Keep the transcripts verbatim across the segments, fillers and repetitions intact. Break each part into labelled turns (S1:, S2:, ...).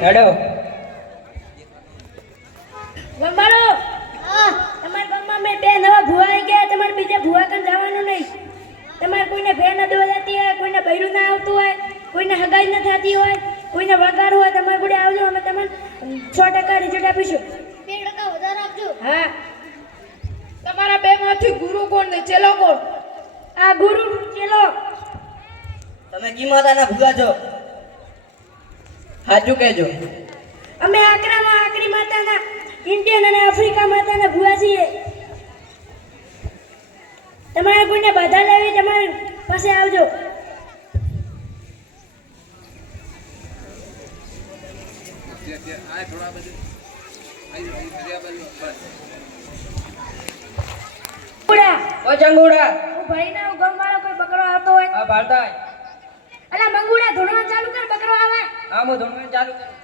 S1: હેડો
S2: ગંબાળો હા તમાર ગામમાં મેં બે નવા ભુવા આવી ગયા તમારે બીજે ભુવા કન જવાનું નહીં તમારે કોઈને ભે ન દવા જતી હોય કોઈને બૈરું ના આવતું હોય કોઈને હગાઈ ન થતી હોય કોઈને વગાર હોય તમારે જોડે આવજો અમે તમને સો ટકા રિઝલ્ટ આપીશું બે ટકા વધારે આપજો હા
S3: તમારા બે માંથી ગુરુ કોણ ને ચેલો કોણ?
S2: આ ગુરુ ચેલો
S1: તમે કી માતાના ભૂગા છો સાચું કહેજો
S2: અમે આકરામાં આકરી માતાના ઇન્ડિયન અને આફ્રિકા માતાના ભુવા છીએ તમારે કોઈને બાધા લેવી તમારી પાસે આવજો ગુડા
S1: ઓ ચંગુડા
S2: હું ભાઈ ના ગમવાળો કોઈ બકરો આવતો હોય
S1: આ ભારતા
S2: અલા મંગુડા ધોણવા ચાલુ કર બકરો આવે
S1: આ મો ધોણવાનું ચાલુ કર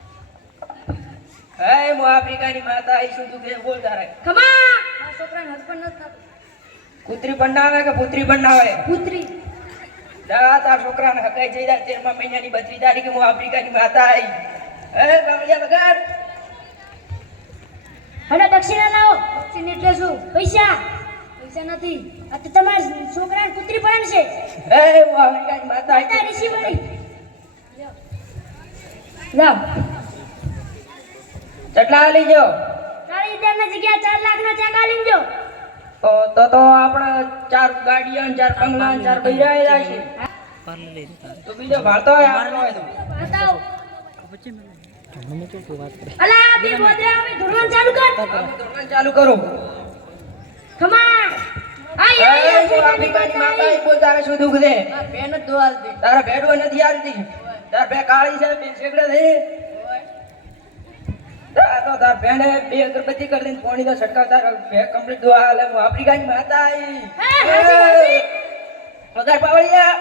S1: હે મો આફ્રિકાની માતા આઈ શું તું કે બોલ તારે
S2: ખમા આ છોકરાને હસબન્ડ નથી થતો
S1: કુતરી બનાવે કે પુત્રી બનાવે
S2: પુત્રી
S1: દા તાર છોકરાને હકાઈ જઈ જાય તેરમા મહિનાની બત્રીસ તારીખે મો આફ્રિકાની માતા આઈ હે બાવળિયા બગાડ
S2: હલો દક્ષિણા લાવો દક્ષિણ એટલે શું પૈસા પૈસા નથી આ તો તમારા છોકરાને પુત્રી પણ છે
S1: હે મો આફ્રિકાની માતા
S2: માતા
S1: આઈ
S2: ઋષિ વળી લાવ
S1: કેટલા આલી જો
S2: તારી ઇધરના જગ્યા ચાર લાખ નો ચેક આલી જો
S1: તો તો તો આપણે ચાર ગાડીઓ ને ચાર બંગલા ને ચાર બૈરા જાય છે તો બીજો ભારતો હોય આપણો હોય તો
S2: બતાવો અલા બી બોદરા હવે ધોરણ ચાલુ કર
S1: આપણે ધોરણ ચાલુ કરો
S2: ખમા આય
S1: હે
S2: આય
S1: મો આફ્રિકાની માતા આઈ બોલ તારે શું દુખ દે
S3: બેન જ દોવાલતી.
S1: તારા ભેડો નથી આવતી તાર બે કાળી છે બે શેકડે છે આ તો તાર ભેણે બે અગરબત્તી કરી દઈને પાણી નો છટકાવ તાર બે કમ્પ્લીટ દુઆ હાલે હું આફ્રિકાની માતા આઈ
S2: હે હાજી હાજી
S1: પગાર પાવળિયા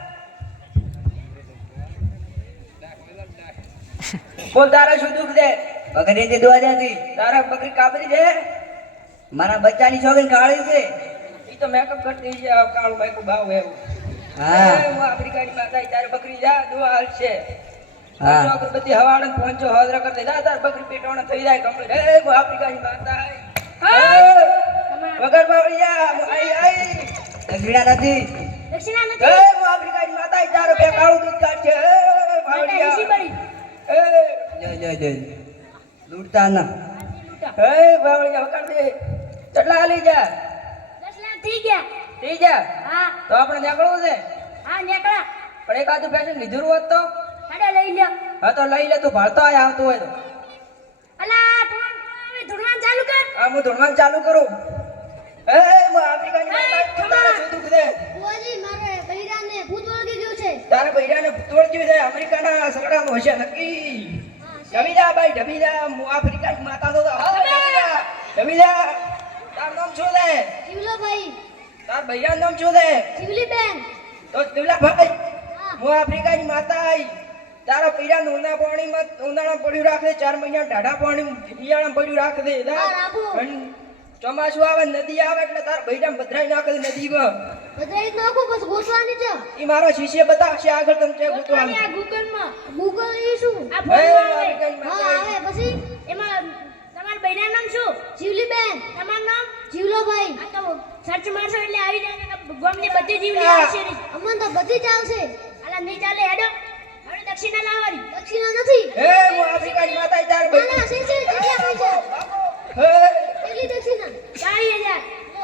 S1: બોલ તારે શું દુખ દે
S4: બકરી થી દોવા જતી
S1: તારા બકરી કાબરી છે
S4: મારા બચ્ચાની છોકરી કાળી છે
S1: ઈ તો મેકઅપ કરતી છે આ કાળું બાઈકું બાવ એવું
S4: હા
S1: હું આફ્રિકાની માતા આઈ તારે બકરી જા દુઆ હાલ છે
S4: હા.
S1: પાંચસો અગરબત્તી હવાડે ને પાંચસો હાજરા કરી દે જા તાર બકરી પેટવાના થઈ જાય કમ્પ્લીટ હે હું આફ્રિકાની માતા આઈ હે, વગર પાવળિયા હું આઈ આઈ
S4: દક્ષિણા નથી
S2: દક્ષિણા
S1: હે
S2: નથી
S1: હું આફ્રિકાની માતા આઈ તારો બે કાળું દૂધ કાઢશે હે
S2: માતા ઋષિ
S1: પાવળિયા
S2: વળી
S1: હે
S4: જો જો જો લૂંટતા ના
S1: હે પાવળિયા વગર દે કેટલા આલી જા
S2: દસ લાખ થઈ ગયા
S1: થઈ જા
S2: હા
S1: તો આપણે નીકળવું છે
S2: હા નીકળા
S1: પણ એક આધું ફેશન લીધું હોત તો
S2: હાડે લઈ લ્યો
S1: હા તો લઈ લે તું ભરતો આય આવતું હોય તો
S2: અલા ધોરણ હવે ધોરણ ચાલુ કર
S1: આ હું ધોળવાનું ચાલુ કરું હે હું આફ્રિકાની માતા આઈ બોલ તારે શું દુખ દે
S2: બુઆજી મારે બૈરાને ભૂત વળગી ગયું છે
S1: તારે બૈરાને તોડ્યું છે અમેરિકાના સગડામાં હશે નક્કી જમી જા ભાઈ જમી જા હું આફ્રિકાની માતા તો હા જમી જા જમી જા તાર નામ શું છે
S2: જીવલો ભાઈ
S1: તાર બૈરાનું નામ શું છે
S2: જીવલી બેન
S1: તો તિવલા ભાઈ હું આફ્રિકાની માતા આઈ તારા પૈરા ઉના પાણીમાં ઉનાળા પડ્યું રાખે ચાર મહિના ઢાઢા પાણી શિયાળા પડ્યું રાખે દે
S2: હા, રાખું.
S1: અને ચોમાસું આવે નદી આવે એટલે તાર બૈરા બધરાઈ નાખે દે નદીમાં
S2: બધાય નાખો બસ ગોસવાની છે
S1: ઈ મારો શિષ્ય બતાવશે આગળ તમે ચેક
S2: ગોસવાની આ ગૂગલમાં ગૂગલ એ શું આ
S1: હે,
S2: ફોનમાં આવે
S1: આફ્રિકન
S2: હા
S1: માતા.
S2: આવે પછી એમાં તમાર બૈરાનું નામ શું જીવલી બેન તમારું નામ જીવલો ભાઈ આ તો સર્ચ મારશો એટલે આવી જાય કે ગોમની બધી જીવલી
S1: હા.
S2: આવશે અમન તો બધી ચાલશે અલા નહીં ચાલે હેડો હવે દક્ષિણા લાવવાની દક્ષિણા નથી
S1: હે હું આફ્રિકાની માતા આઈ તાર
S2: ના
S1: બૈરા
S2: ના છે છે કેટલા પૈસા
S1: હે
S2: કેટલી દક્ષિણા ચાલીસ હજાર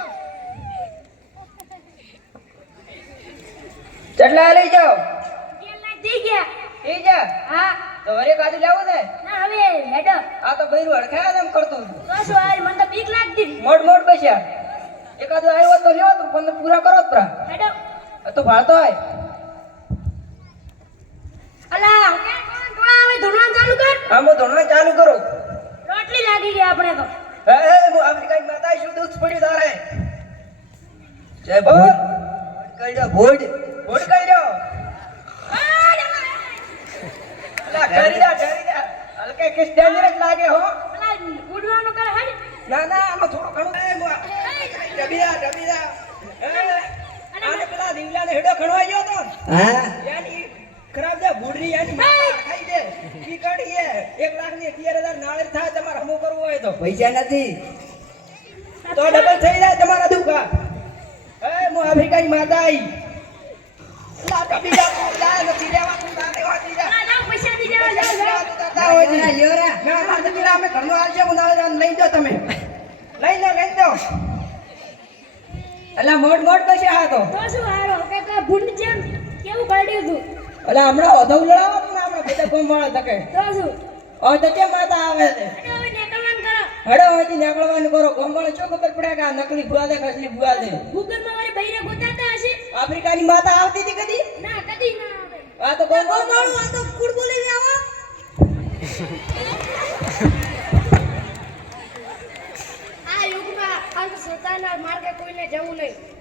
S1: કેટલા લઈ જાઓ
S2: અગિયાર લાખ થઈ ગયા
S1: એ જા
S2: હા
S1: તો વરે કાજુ લેવું છે
S2: ના હવે હેડો
S1: આ તો બૈરું હડખાયા તેમ કરતું હતું.
S2: બસ વાર મને તો બીક લાગતી
S1: મોડ મોડ બસ્યા એકાદો આવ્યો તો લ્યો તો પંદર પૂરા કરો જ પ્રા
S2: હેડો
S1: આ તો ભાળતો હોય
S2: અલા ક્યાં કોણ કોણ આવે ધોરણ ચાલુ કર
S1: હા હું ધોરણ ચાલુ કરું
S2: રોટલી લાગી ગઈ આપણે તો
S1: હે હું આફ્રિકાની માતા શું દુઃખ પડ્યું તારે જય બોલ
S4: કઈ દો ભોડ
S1: બોલ કઈ રહ્યો અલા ડરી જા ડરી જા હલકે કિસ ડેન્જરસ લાગે હો
S2: અલા ઉડવાનું કરે હેડ
S1: ના ના આમાં થોડું ઘણું એ મુઆ ડબી જા ડબી જા આને પેલા દીવલાને હેડો ખણવાઈ ગયો તો
S4: હા
S1: યાની ખરાબ દે બુડરી યાની માતા ખાઈ દે ઈ કાઢી હે એક લાખ ની અગિયાર હજાર નાળે થાય તમારે હમું કરવું હોય તો
S4: પૈસા નથી.
S1: તો ડબલ થઈ જાય તમારા દુખા એ હું આફ્રિકાની માતા આઈ લા કભી જા તું જા નથી રહેવા તું તારે વાતી જા
S2: આ જાઓ પૈસા દી જાઓ જાઓ જાઓ
S1: તાતા હોય છે
S4: લ્યો, લ્યો રા.
S1: ના માર દીકરા અમે ઘરનો હાલ છે હું ના લઈ જાઓ તમે લઈ લો લઈ જાઓ અલા મોટ મોટ પછી આ તો
S2: તો શું હારો કાકા ભૂંડ જેમ કેવું કાઢ્યું તું
S1: અલા હમણાં વધુ લડાવો ને આપણે બધા ગોમ વાળા તકે
S2: તો શું
S1: હવે તો કેમ માતા આવે છે
S2: અને હવે નીકળવાનું કરો
S1: હડો હોયથી નીકળવાનું કરો ગોમ વાળા શું ખબર પડે કે આ નકલી ભૂવા છે કે અસલી ભૂવા છે
S2: ગૂગલમાં મારી બૈરે ગોતાતા હશે
S1: આફ્રિકાની માતા આવતી હતી કદી
S2: ના કદી ના આવે
S1: આ તો ગોમ વાળું
S2: આ તો કુડ બોલી આવો આ યુગમાં અંધ સતાના માર્ગે કોઈને જવું નહીં